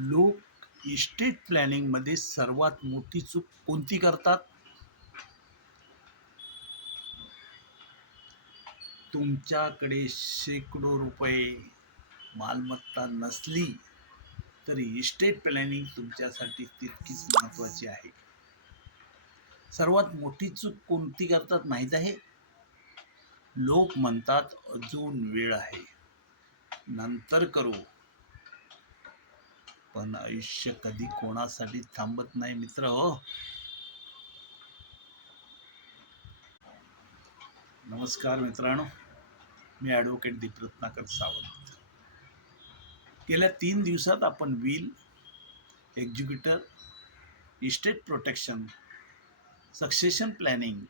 लोक इस्टेट प्लॅनिंगमध्ये सर्वात मोठी चूक कोणती करतात? तुमच्याकडे शेकडो रुपये मालमत्ता नसली तरी इस्टेट प्लॅनिंग तुमच्यासाठी तितकीच महत्त्वाची आहे. सर्वात मोठी चूक कोणती करतात माहीत आहे? लोक म्हणतात अजून वेळ आहे, नंतर करू. पण आयुष्य कधी कोणासाठी थांबत नाही मित्र हो. नमस्कार मित्रांनो, मी ॲडव्होकेट दीपरत्नाकर सावंत. गेल्या 3 दिवसात आपण will, executor, estate protection, succession planning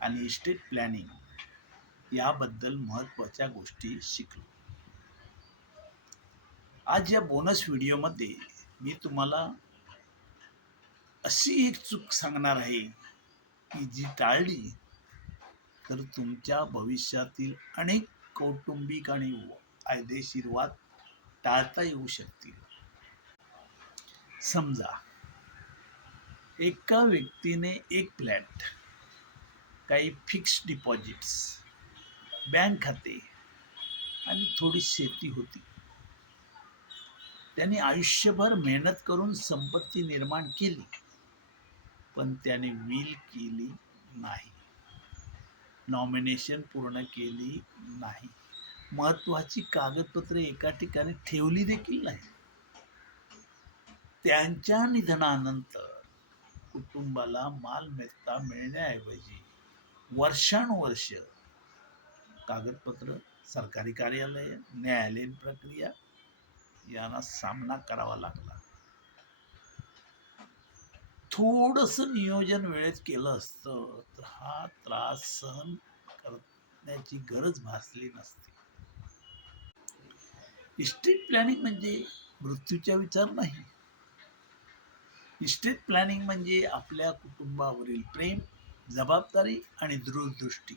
आणि इस्टेट प्लॅनिंग याबद्दल महत्त्वाच्या गोष्टी शिकलो. आज या बोनस व्हिडिओमध्ये मी तुम्हाला अशी एक चूक सांगणार आहे की जी टाळली तर तुमच्या भविष्यातील अनेक कौटुंबिक आणि कायदेशीर वाद टाळता येऊ शकतील. समजा एका व्यक्तीने एक फ्लॅट, काही फिक्स्ड डिपॉझिट्स, बँक खाते आणि थोडी शेती होती. त्याने आयुष्यभर मेहनत करून संपत्ती निर्माण केली, पण त्याने विल केली नाही, नॉमिनेशन पूर्ण केली नाही, महत्वाची कागदपत्रे एका ठिकाणी ठेवली देखील नाही. त्यांच्या निधनानंतर कुटुंबाला मालमत्ता मिळण्याऐवजी वर्षानुवर्ष कागदपत्र, सरकारी कार्यालय, न्यायालयीन प्रक्रिया यांना सामना करावा लागला. थोडस नियोजन वेळेत केलं असतं तर हा त्रास सहन करण्याची गरज भासली नसती. इस्टेट प्लॅनिंग म्हणजे मृत्यूचा विचार नाही. इस्टेट प्लॅनिंग म्हणजे आपल्या कुटुंबावरील प्रेम, जबाबदारी आणि दूरदृष्टी.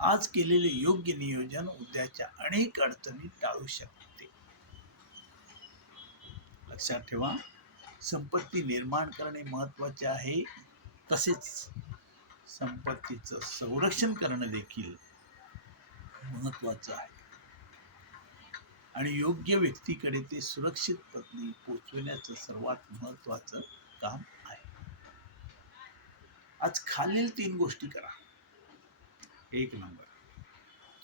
आज केलेले योग्य नियोजन उद्याच्या अनेक अडचणी टाळू शकते. लक्षात ठेवा, संपत्ती निर्माण करणे महत्वाचे आहे, तसेच संपत्तीचं संरक्षण करणं देखील महत्वाचं आहे आणि योग्य व्यक्तीकडे ते सुरक्षितपणे पोहोचवण्याचं सर्वात महत्वाचं काम आहे. आज खालील 3 गोष्टी करा. 1 नंबर,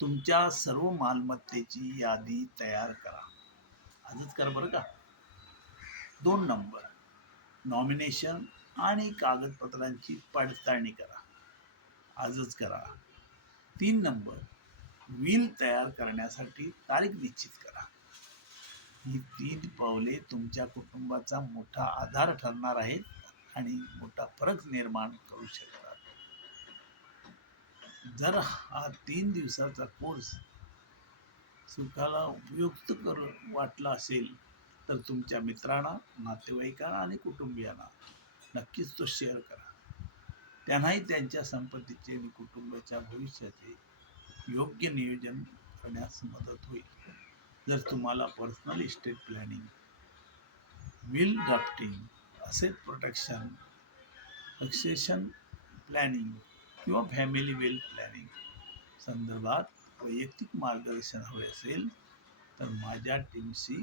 तुमच्या सर्व मालमत्तेची यादी तयार करा. आजच करा बरं का. 2 नंबर, नॉमिनेशन आणि कागदपत्रांची पडताळणी करा. आजच करा. 3 नंबर, विल तयार करण्यासाठी तारीख निश्चित करा. ही 3 पावले तुमच्या कुटुंबाचा मोठा आधार ठरणार आहेत आणि मोठा फरक निर्माण करू शकतात. जर हा 3 दिवसाचा कोर्स सुखाला उपयुक्त वाटला असेल तर तुमच्या मित्रांना, नातेवाईकांना आणि कुटुंबियांना नक्कीच तो शेअर करा. त्यांनाही त्यांच्या संपत्तीचे आणि कुटुंबाच्या भविष्याचे योग्य नियोजन करण्यास मदत होईल. जर तुम्हाला personal estate planning, will drafting, asset protection, succession planning किंवा फॅमिली वेल प्लॅनिंग संदर्भात वैयक्तिक मार्गदर्शन हवे असेल तर माझ्या टीमशी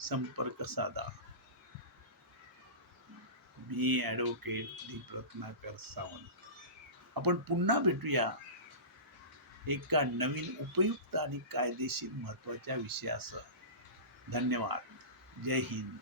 संपर्क साधा. मी ॲडव्होकेट दीपरत्नाकर सावंत. आपण पुन्हा भेटूया एका नवीन उपयुक्त आणि कायदेशीर महत्त्वाच्या विषयासह. धन्यवाद. जय हिंद.